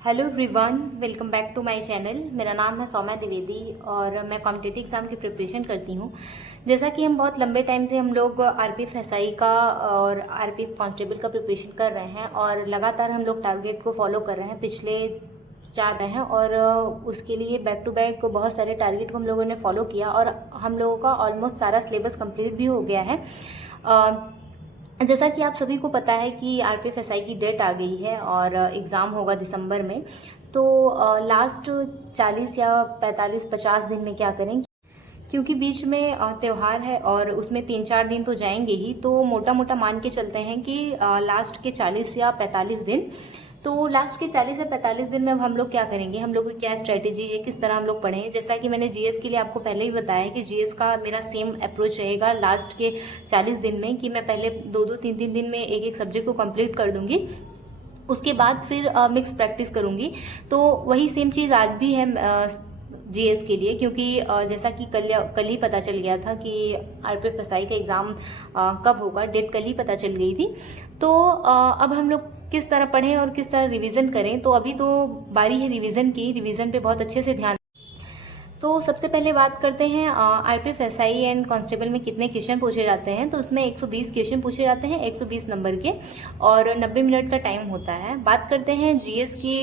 Hello everyone, welcome back to my channel. मेरा नाम है सौम्या द्विवेदी और मैं कॉम्पिटिटिव एग्ज़ाम की प्रिपरेशन करती हूँ। जैसा कि हम बहुत लंबे टाइम से हम लोग आरपीएफ एसआई का और आरपीएफ कांस्टेबल का प्रिपरेशन कर रहे हैं और लगातार हम लोग टारगेट को फॉलो कर रहे हैं पिछले 4 रहे हैं और उसके लिए बैक टू बैक बहुत सारे टारगेट को हम लोगों ने फॉलो किया और हम लोगों का ऑलमोस्ट सारा सिलेबस कंप्लीट भी हो गया है। जैसा कि आप सभी को पता है कि आरपीएफ एसआई की डेट आ गई है और एग्ज़ाम होगा दिसंबर में। तो लास्ट 40 या 45-50 दिन में क्या करें, क्योंकि बीच में त्यौहार है और उसमें 3-4 दिन तो जाएंगे ही, तो मोटा मोटा मान के चलते हैं कि लास्ट के 40 या 45 दिन। तो लास्ट के 40 या 45 दिन में अब हम लोग क्या करेंगे, हम लोग की क्या स्ट्रेटेजी है, किस तरह हम लोग पढ़ें। जैसा कि मैंने जीएस के लिए आपको पहले ही बताया है कि जीएस का मेरा सेम अप्रोच रहेगा लास्ट के 40 दिन में, कि मैं पहले 2-2, 3-3 दिन में एक एक सब्जेक्ट को कंप्लीट कर दूंगी। उसके बाद फिर मिक्स प्रैक्टिस करूंगी। तो वही सेम चीज़ आज भी है जीएस के लिए, क्योंकि जैसा कि कल ही पता चल गया था कि आरपीएफ एसआई का एग्ज़ाम कब होगा, डेट कल ही पता चल गई थी। तो अब हम लोग किस तरह पढ़ें और किस तरह रिवीजन करें। तो अभी तो बारी है रिवीजन की, रिवीजन पे बहुत अच्छे से ध्यान। तो सबसे पहले बात करते हैं आरपीएफ एसआई एंड कांस्टेबल में कितने क्वेश्चन पूछे जाते हैं। तो उसमें 120 क्वेश्चन पूछे जाते हैं, 120 नंबर के, और 90 मिनट का टाइम होता है। बात करते हैं जीएस की,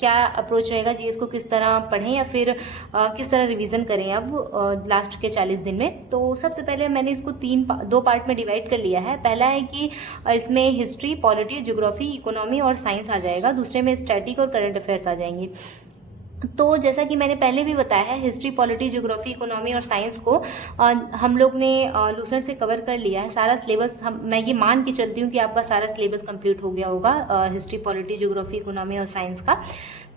क्या अप्रोच रहेगा, जीएस को किस तरह पढ़ें या फिर किस तरह रिवीजन करें अब लास्ट के 40 दिन में। तो सबसे पहले मैंने इसको दो पार्ट में डिवाइड कर लिया है। पहला है कि इसमें हिस्ट्री, पॉलिटी, ज्योग्राफी, इकोनॉमी और साइंस आ जाएगा। दूसरे में स्टैटिक और करंट अफेयर्स आ जाएंगे। तो जैसा कि मैंने पहले भी बताया है, हिस्ट्री, पॉलिटी, ज्योग्राफी, इकोनॉमी और साइंस को हम लोग ने लूसर से कवर कर लिया है सारा सिलेबस। मैं ये मान के चलती हूँ कि आपका सारा सिलेबस कंप्लीट हो गया होगा हिस्ट्री, पॉलिटी, ज्योग्राफी, इकोनॉमी और साइंस का।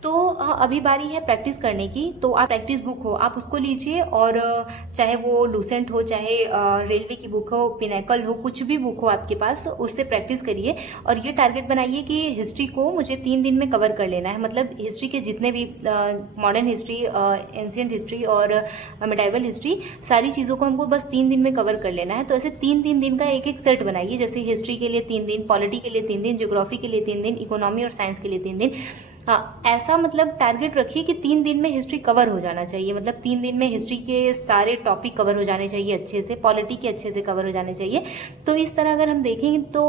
तो अभी बारी है प्रैक्टिस करने की। तो आप प्रैक्टिस बुक हो, आप उसको लीजिए, और चाहे वो लूसेंट हो, चाहे रेलवे की बुक हो, पिनैकल हो, कुछ भी बुक हो आपके पास, उससे प्रैक्टिस करिए। और ये टारगेट बनाइए कि हिस्ट्री को मुझे 3 दिन में कवर कर लेना है। मतलब हिस्ट्री के जितने भी मॉडर्न हिस्ट्री, एंशिएंट हिस्ट्री और मिडाइवल हिस्ट्री, सारी चीज़ों को हमको बस 3 दिन में कवर कर लेना है। तो ऐसे 3-3 दिन का एक एक सेट बनाइए। जैसे हिस्ट्री के लिए 3 दिन, पॉलिटी के लिए 3 दिन, ज्योग्राफी के लिए 3 दिन, इकोनॉमी और साइंस के लिए 3 दिन। हाँ, ऐसा मतलब टारगेट रखिए कि 3 दिन में हिस्ट्री कवर हो जाना चाहिए। मतलब 3 दिन में हिस्ट्री के सारे टॉपिक कवर हो जाने चाहिए अच्छे से, पॉलिटी के अच्छे से कवर हो जाने चाहिए। तो इस तरह अगर हम देखें तो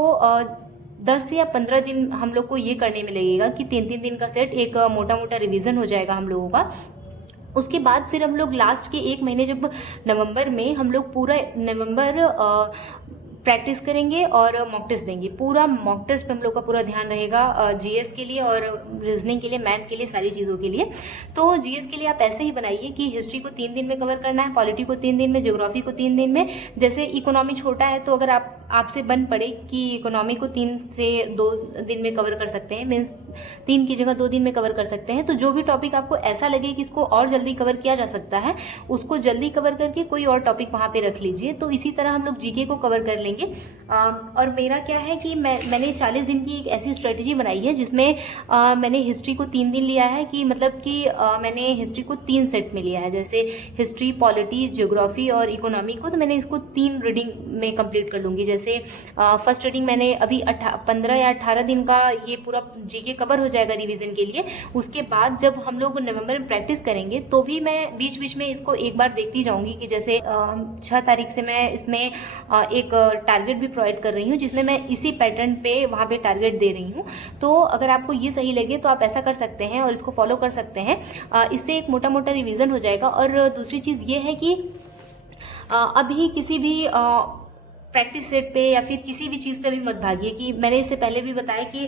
10 या 15 दिन हम लोग को ये करने में लगेगा कि 3-3 दिन का सेट, एक मोटा मोटा रिवीजन हो जाएगा हम लोगों का। उसके बाद फिर हम लोग लास्ट के 1 महीने, जब नवंबर में हम लोग पूरा नवंबर प्रैक्टिस करेंगे और मॉक टेस्ट देंगे। पूरा मॉक टेस्ट पे हम लोग का पूरा ध्यान रहेगा जीएस के लिए और रीजनिंग के लिए, मैथ के लिए, सारी चीज़ों के लिए। तो जीएस के लिए आप ऐसे ही बनाइए कि हिस्ट्री को 3 दिन में कवर करना है, पॉलिटी को 3 दिन में, ज्योग्राफी को 3 दिन में। जैसे इकोनॉमी छोटा है, तो अगर आपसे बन पड़े कि इकोनॉमी को 3 से 2 दिन में कवर कर सकते हैं, मीन्स 3 की जगह 2 दिन में कवर कर सकते हैं, तो जो भी टॉपिक आपको ऐसा लगे कि इसको और जल्दी कवर किया जा सकता है, उसको जल्दी कवर करके कोई और टॉपिक वहाँ पे रख लीजिए। तो इसी तरह हम लोग जीके को कवर कर लेंगे। और मेरा क्या है कि मैंने 40 दिन की एक ऐसी स्ट्रेटजी बनाई है जिसमें मैंने हिस्ट्री को 3 दिन लिया है, कि मतलब कि मैंने हिस्ट्री को 3 सेट में लिया है। जैसे हिस्ट्री, पॉलिटी, ज्योग्राफी और इकोनॉमी को, तो मैंने इसको 3 रीडिंग में कंप्लीट कर लूँगी। जैसे फर्स्ट रीडिंग मैंने अभी 15 या 18 दिन का ये पूरा जीके कवर हो जाएगा रिवीजन के लिए। उसके बाद जब हम लोग नवंबर में प्रैक्टिस करेंगे, तो भी मैं बीच बीच में इसको एक बार देखती जाऊँगी कि जैसे 6 तारीख से मैं इसमें एक टारगेट भी प्रोवाइड कर रही हूँ, जिसमें मैं इसी पैटर्न पे वहाँ पे टारगेट दे रही हूँ। तो अगर आपको ये सही लगे तो आप ऐसा कर सकते हैं और इसको फॉलो कर सकते हैं। इससे एक मोटा मोटा रिवीजन हो जाएगा। और दूसरी चीज़ ये है कि अभी किसी भी प्रैक्टिस सेट पे या फिर किसी भी चीज़ पे भी मत भागिए। कि मैंने इससे पहले भी बताया कि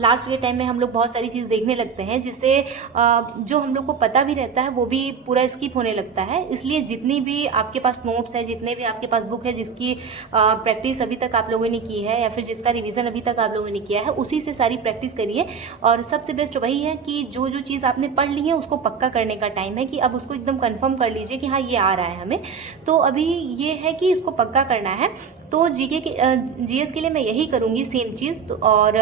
लास्ट के टाइम में हम लोग बहुत सारी चीज़ देखने लगते हैं, जिससे जो हम लोग को पता भी रहता है वो भी पूरा स्किप होने लगता है। इसलिए जितनी भी आपके पास नोट्स है, जितने भी आपके पास बुक है, जिसकी प्रैक्टिस अभी तक आप लोगों ने की है या फिर जिसका रिविज़न अभी तक आप लोगों ने किया है, उसी से सारी प्रैक्टिस करिए। और सबसे बेस्ट वही है कि जो जो चीज़ आपने पढ़ ली है उसको पक्का करने का टाइम है, कि अब उसको एकदम कन्फर्म कर लीजिए कि हाँ ये आ रहा है हमें। तो अभी ये है कि इसको पक्का करना है। तो जीके के जीएस के लिए मैं यही करूँगी सेम चीज़। और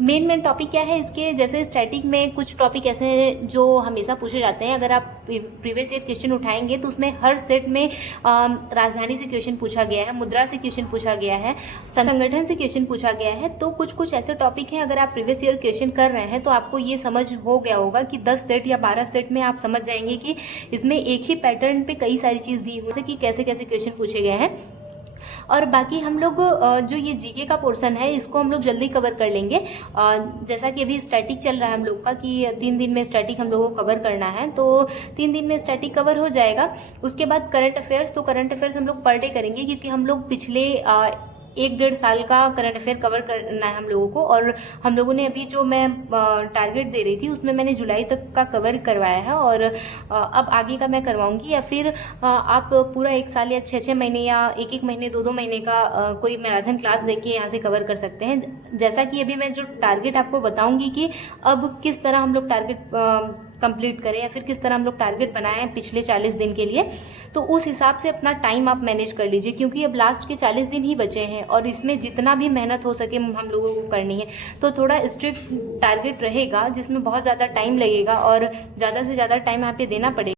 मेन टॉपिक क्या है इसके, जैसे स्टैटिक में कुछ टॉपिक ऐसे हैं जो हमेशा पूछे जाते हैं। अगर आप प्रीवियस ईयर क्वेश्चन उठाएंगे तो उसमें हर सेट में राजधानी से क्वेश्चन पूछा गया है, मुद्रा से क्वेश्चन पूछा गया है, संगठन से क्वेश्चन पूछा गया है। तो कुछ ऐसे टॉपिक हैं, अगर आप प्रीवियस ईयर क्वेश्चन कर रहे हैं तो आपको ये समझ हो गया होगा कि 10 सेट या 12 सेट में आप समझ जाएंगे कि इसमें एक ही पैटर्न पे कई सारी चीज़ दी हुई है कि कैसे कैसे क्वेश्चन पूछे गए हैं। और बाकी हम लोग जो ये जीके का पोर्शन है इसको हम लोग जल्दी कवर कर लेंगे। जैसा कि अभी स्टैटिक चल रहा है हम लोग का कि 3 दिन में स्टैटिक हम लोगों को कवर करना है, तो 3 दिन में स्टैटिक कवर हो जाएगा। उसके बाद करंट अफेयर्स, तो करंट अफेयर्स हम लोग पर डे करेंगे क्योंकि हम लोग पिछले 1-1.5 साल का करंट अफेयर कवर करना है हम लोगों को। और हम लोगों ने अभी जो मैं टारगेट दे रही थी उसमें मैंने जुलाई तक का कवर करवाया है, और अब आगे का मैं करवाऊंगी। या फिर आप पूरा 1 साल या 6-6 महीने या 1-1 महीने 2-2 महीने का कोई मैराथन क्लास देके यहाँ से कवर कर सकते हैं। जैसा कि अभी मैं जो टारगेट आपको बताऊंगी कि अब किस तरह हम लोग टारगेट कंप्लीट करें या फिर किस तरह हम लोग टारगेट बनाएं पिछले 40 दिन के लिए, तो उस हिसाब से अपना टाइम आप मैनेज कर लीजिए क्योंकि अब लास्ट के 40 दिन ही बचे हैं और इसमें जितना भी मेहनत हो सके हम लोगों को करनी है। तो थोड़ा स्ट्रिक्ट टारगेट रहेगा जिसमें बहुत ज़्यादा टाइम लगेगा और ज़्यादा से ज़्यादा टाइम यहाँ पे देना पड़ेगा।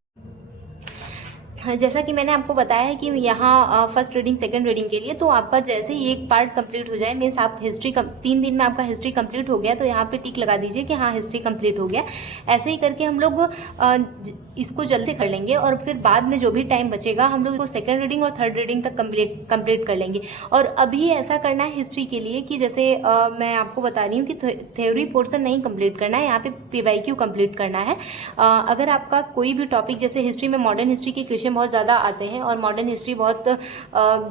जैसा कि मैंने आपको बताया है कि यहाँ फर्स्ट रीडिंग सेकंड रीडिंग के लिए तो आपका जैसे ही एक पार्ट कंप्लीट हो जाए, मीन्स आप हिस्ट्री 3 दिन में आपका हिस्ट्री कंप्लीट हो गया तो यहाँ पे टिक लगा दीजिए कि हाँ हिस्ट्री कंप्लीट हो गया। ऐसे ही करके हम लोग इसको जल्दी कर लेंगे और फिर बाद में जो भी टाइम बचेगा हम लोग इसको सेकंड रीडिंग और थर्ड रीडिंग तक कंप्लीट कर लेंगे। और अभी ऐसा करना है हिस्ट्री के लिए कि जैसे मैं आपको बता रही हूँ कि थ्योरी पोर्शन नहीं कंप्लीट करना है, यहाँ पे PYQ कंप्लीट करना है। अगर आपका कोई भी टॉपिक, जैसे हिस्ट्री में मॉडर्न हिस्ट्री के क्वेश्चन बहुत ज़्यादा आते हैं और मॉडर्न हिस्ट्री बहुत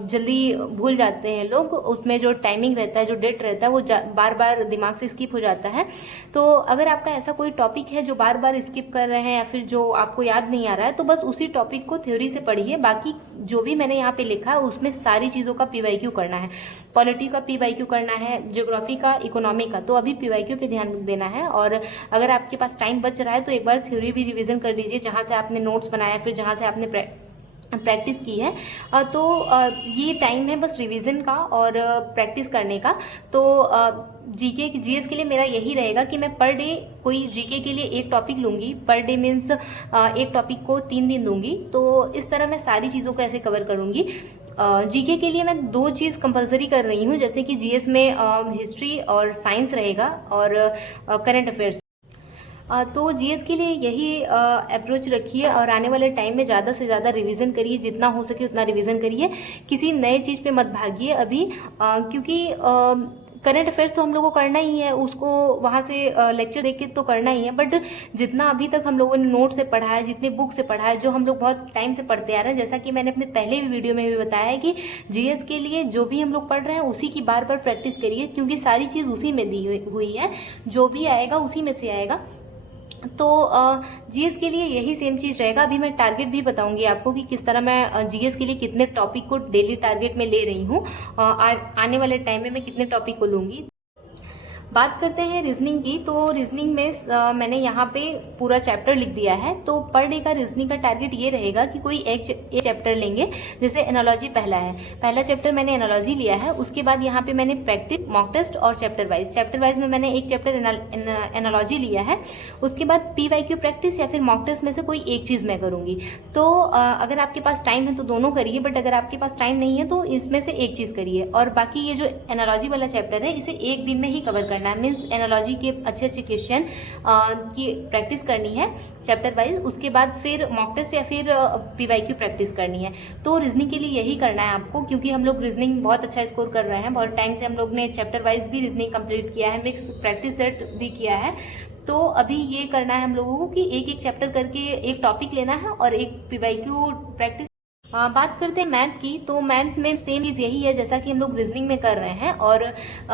जल्दी भूल जाते हैं लोग, उसमें जो टाइमिंग रहता है, जो डेट रहता है वो बार बार दिमाग से स्किप हो जाता है। तो अगर आपका ऐसा कोई टॉपिक है जो बार बार स्किप कर रहे हैं या फिर जो आपको याद नहीं आ रहा है तो बस उसी टॉपिक को थ्योरी से पढ़िए। बाकी जो भी मैंने यहाँ पे लिखा है उसमें सारी चीज़ों का PYQ करना है। पॉलिटी का PYQ करना है, ज्योग्राफी का, इकोनॉमी का, तो अभी PYQ पे ध्यान देना है। और अगर आपके पास टाइम बच रहा है तो एक बार थ्योरी भी रिवीजन कर लीजिए जहाँ से आपने नोट्स बनाया, फिर जहाँ से आपने प्रैक्टिस की है। तो ये टाइम है बस रिवीजन का और प्रैक्टिस करने का। तो जीके जीएस के लिए मेरा यही रहेगा कि मैं पर डे कोई जीके के लिए एक टॉपिक लूँगी। पर डे मीन्स एक टॉपिक को 3 दिन दूंगी। तो इस तरह मैं सारी चीज़ों को ऐसे कवर करूँगी। जीके के लिए मैं 2 चीज़ कंपलसरी कर रही हूँ, जैसे कि जीएस में हिस्ट्री और साइंस रहेगा और करंट अफेयर्स। तो जीएस के लिए यही अप्रोच रखिए और आने वाले टाइम में ज़्यादा से ज़्यादा रिवीजन करिए, जितना हो सके उतना रिवीजन करिए। किसी नए चीज़ पे मत भागिए अभी, क्योंकि करंट अफेयर्स तो हम लोगों को करना ही है, उसको वहाँ से लेक्चर देख के तो करना ही है। बट जितना अभी तक हम लोगों ने नोट से पढ़ा है, जितने बुक से पढ़ा है, जो हम लोग बहुत टाइम से पढ़ते आ रहे हैं, जैसा कि मैंने अपने पहले वीडियो में भी बताया है कि जीएस के लिए जो भी हम लोग पढ़ रहे हैं उसी की बार बार प्रैक्टिस करिए क्योंकि सारी चीज़ उसी में दी हुई है, जो भी आएगा उसी में से आएगा। तो जीएस के लिए यही सेम चीज़ रहेगा। अभी मैं टारगेट भी बताऊंगी आपको कि किस तरह मैं जीएस के लिए कितने टॉपिक को डेली टारगेट में ले रही हूँ, आने वाले टाइम में मैं कितने टॉपिक को लूँगी। बात करते हैं रीजनिंग की। तो रीजनिंग में मैंने यहाँ पे पूरा चैप्टर लिख दिया है। तो पर डे का रीजनिंग का टारगेट ये रहेगा कि कोई एक चैप्टर लेंगे। जैसे एनालॉजी पहला है, पहला चैप्टर मैंने एनालॉजी लिया है। उसके बाद यहाँ पे मैंने प्रैक्टिस, मॉक टेस्ट और चैप्टर वाइज में मैंने एक चैप्टर एनालॉजी लिया है। उसके बाद PYQ प्रैक्टिस या फिर मॉक टेस्ट में से कोई एक चीज़ मैं करूँगी। तो अगर आपके पास टाइम है तो दोनों करिए, बट अगर आपके पास टाइम नहीं है तो इसमें से एक चीज़ करिए। और बाकी ये जो एनालॉजी वाला चैप्टर है इसे एक दिन में ही कवर करना है। मीन्स एनालॉजी के अच्छे क्वेश्चन की प्रैक्टिस करनी है चैप्टर वाइज। उसके बाद फिर मॉक टेस्ट या फिर PYQ प्रैक्टिस करनी है। तो रीजनिंग के लिए यही करना है आपको, क्योंकि हम लोग रीजनिंग बहुत अच्छा स्कोर कर रहे हैं। बहुत टाइम से हम लोग ने चैप्टर वाइज भी रीजनिंग कंप्लीट किया है, मिक्स प्रैक्टिस सेट भी किया है। तो अभी ये करना है हम लोगों को कि एक एक चैप्टर करके एक टॉपिक लेना है और एक PYQ प्रैक्टिस। बात करते हैं मैथ की। तो मैथ में सेम चीज़ यही है जैसा कि हम लोग रीजनिंग में कर रहे हैं। और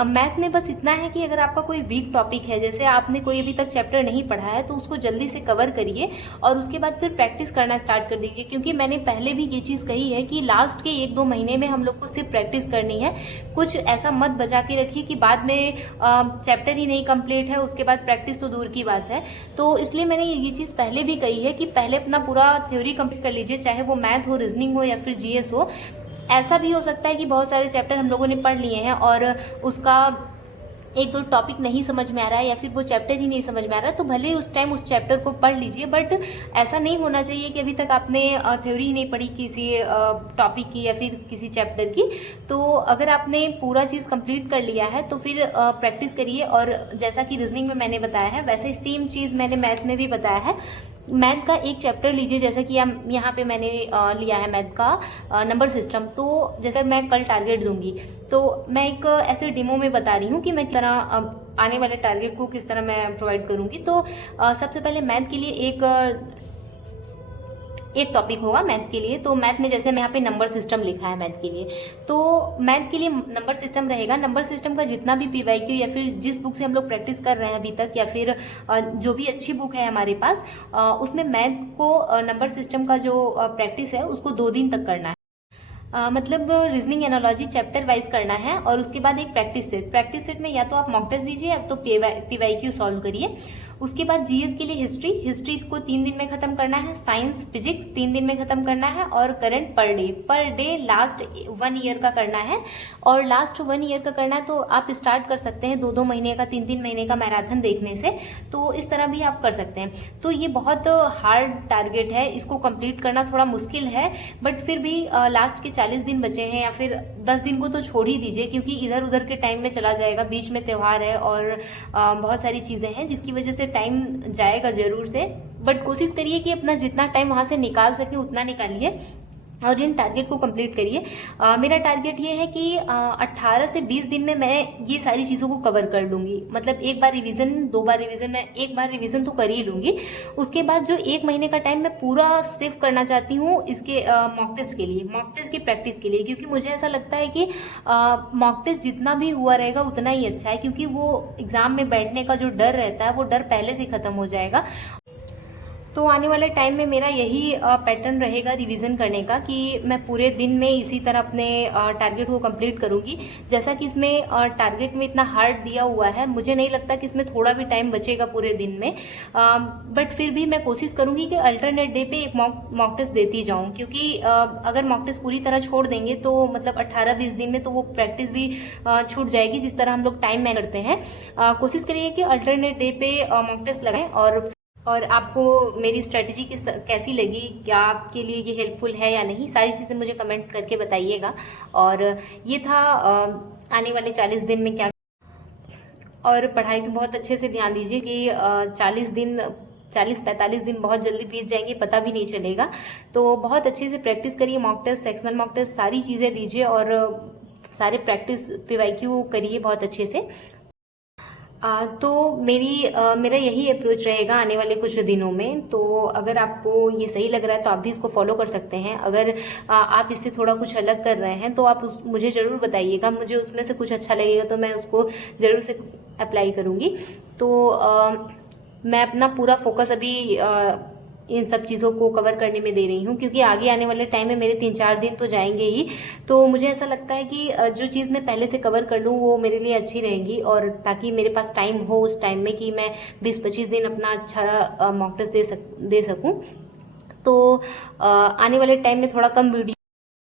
मैथ में बस इतना है कि अगर आपका कोई वीक टॉपिक है, जैसे आपने कोई अभी तक चैप्टर नहीं पढ़ा है, तो उसको जल्दी से कवर करिए और उसके बाद फिर प्रैक्टिस करना स्टार्ट कर दीजिए। क्योंकि मैंने पहले भी ये चीज़ कही है कि लास्ट के 1-2 महीने में हम लोग को सिर्फ प्रैक्टिस करनी है। कुछ ऐसा मत बचा के रखिए कि बाद में चैप्टर ही नहीं कंप्लीट है, उसके बाद प्रैक्टिस तो दूर की बात है। तो इसलिए मैंने ये चीज़ पहले भी कही है कि पहले अपना पूरा थ्योरी कंप्लीट कर लीजिए, चाहे वो मैथ हो, रीजनिंग हो या फिर जीएस हो। ऐसा भी हो सकता है कि बहुत सारे चैप्टर हम लोगों ने पढ़ लिए हैं और उसका एक दो टॉपिक नहीं समझ में आ रहा है या फिर वो चैप्टर ही नहीं समझ में आ रहा है, तो भले उस टाइम उस चैप्टर को पढ़ लीजिए, बट ऐसा नहीं होना चाहिए कि अभी तक आपने थ्योरी ही नहीं पढ़ी किसी टॉपिक की या फिर किसी चैप्टर की। तो अगर आपने पूरा चीज़ कंप्लीट कर लिया है तो फिर प्रैक्टिस करिए। और जैसा कि रीजनिंग में मैंने बताया है वैसे सेम चीज़ मैंने मैथ में भी बताया है। मैथ का एक चैप्टर लीजिए, जैसे कि यहाँ पे मैंने लिया है मैथ का नंबर सिस्टम। तो जैसे मैं कल टारगेट दूंगी तो मैं एक ऐसे डेमो में बता रही हूँ कि मैं किस तरह आने वाले टारगेट को किस तरह मैं प्रोवाइड करूँगी। तो सबसे पहले मैथ के लिए एक टॉपिक होगा मैथ के लिए। तो मैथ में जैसे मैं यहाँ पे नंबर सिस्टम लिखा है मैथ के लिए, तो मैथ के लिए नंबर सिस्टम रहेगा। नंबर सिस्टम का जितना भी पीवाईक्यू या फिर जिस बुक से हम लोग प्रैक्टिस कर रहे हैं अभी तक, या फिर जो भी अच्छी बुक है हमारे पास, उसमें मैथ को नंबर सिस्टम का जो प्रैक्टिस है उसको 2 दिन तक करना है। मतलब रीजनिंग एनालॉजी चैप्टर वाइज करना है और उसके बाद एक प्रैक्टिस सेट में या तो आप मॉक टेस्ट दीजिए या तो पीवाईक्यू सॉल्व करिए। उसके बाद जीएस के लिए हिस्ट्री को 3 दिन में खत्म करना है, साइंस फिजिक्स 3 दिन में खत्म करना है, और current per day last 1 year का करना है। और लास्ट 1 ईयर का करना है तो आप स्टार्ट कर सकते हैं 2-2 महीने का, 3-3 महीने का मैराथन देखने से। तो इस तरह भी आप कर सकते हैं। तो ये बहुत हार्ड टारगेट है, इसको कंप्लीट करना थोड़ा मुश्किल है, बट फिर भी लास्ट के 40 दिन बचे हैं या फिर 10 दिन को तो छोड़ ही दीजिए, क्योंकि इधर उधर के टाइम में चला जाएगा। बीच में त्यौहार है और बहुत सारी चीज़ें हैं जिसकी वजह से टाइम जाएगा ज़रूर से, बट कोशिश करिए कि अपना जितना टाइम वहाँ से निकाल सके उतना निकालिए और इन टारगेट को कंप्लीट करिए। मेरा टारगेट ये है कि 18 से 20 दिन में मैं ये सारी चीज़ों को कवर कर लूँगी। मतलब एक बार रिवीजन, 2 बार रिवीजन, मैं एक बार रिवीजन तो कर ही लूँगी। उसके बाद जो 1 महीने का टाइम मैं पूरा सेव करना चाहती हूँ इसके मॉक टेस्ट के लिए, मॉक टेस्ट की प्रैक्टिस के लिए, क्योंकि मुझे ऐसा लगता है कि मॉक टेस्ट जितना भी हुआ रहेगा उतना ही अच्छा है, क्योंकि वो एग्ज़ाम में बैठने का जो डर रहता है वो डर पहले से ख़त्म हो जाएगा। तो आने वाले टाइम में मेरा यही पैटर्न रहेगा रिवीजन करने का, कि मैं पूरे दिन में इसी तरह अपने टारगेट को कंप्लीट करूंगी। जैसा कि इसमें टारगेट में इतना हार्ड दिया हुआ है, मुझे नहीं लगता कि इसमें थोड़ा भी टाइम बचेगा पूरे दिन में, बट फिर भी मैं कोशिश करूंगी कि अल्टरनेट डे पे एक मॉक टेस्ट देती जाऊँ, क्योंकि अगर मॉक टेस्ट पूरी तरह छोड़ देंगे तो मतलब 18-20 दिन में तो वो प्रैक्टिस भी छूट जाएगी, जिस तरह हम लोग टाइम में करते हैं। कोशिश करिए कि अल्टरनेट डे पे मॉक टेस्ट लगाएं। और आपको मेरी स्ट्रेटजी कैसी लगी, क्या आपके लिए ये हेल्पफुल है या नहीं, सारी चीज़ें मुझे कमेंट करके बताइएगा। और ये था आने वाले 40 दिन में क्या। और पढ़ाई पे बहुत अच्छे से ध्यान दीजिए कि 40-45 दिन बहुत जल्दी बीत जाएंगे, पता भी नहीं चलेगा। तो बहुत अच्छे से प्रैक्टिस करिए, mock test, sectional mock test, सारी चीज़ें दीजिए और सारे प्रैक्टिस पीवाईक्यू करिए बहुत अच्छे से। तो मेरा यही अप्रोच रहेगा आने वाले कुछ दिनों में। तो अगर आपको ये सही लग रहा है तो आप भी इसको फॉलो कर सकते हैं। अगर आप इससे थोड़ा कुछ अलग कर रहे हैं तो आप मुझे ज़रूर बताइएगा, मुझे उसमें से कुछ अच्छा लगेगा तो मैं उसको ज़रूर से अप्लाई करूँगी। तो मैं अपना पूरा फोकस अभी इन सब चीज़ों को कवर करने में दे रही हूँ, क्योंकि आगे आने वाले टाइम में मेरे 3-4 दिन तो जाएंगे ही। तो मुझे ऐसा लगता है कि जो चीज़ मैं पहले से कवर कर लूँ वो मेरे लिए अच्छी रहेगी, और ताकि मेरे पास टाइम हो उस टाइम में कि मैं 20-25 दिन अपना अच्छा मॉक टेस्ट दे सकूँ। तो आने वाले टाइम में थोड़ा कम वीडियो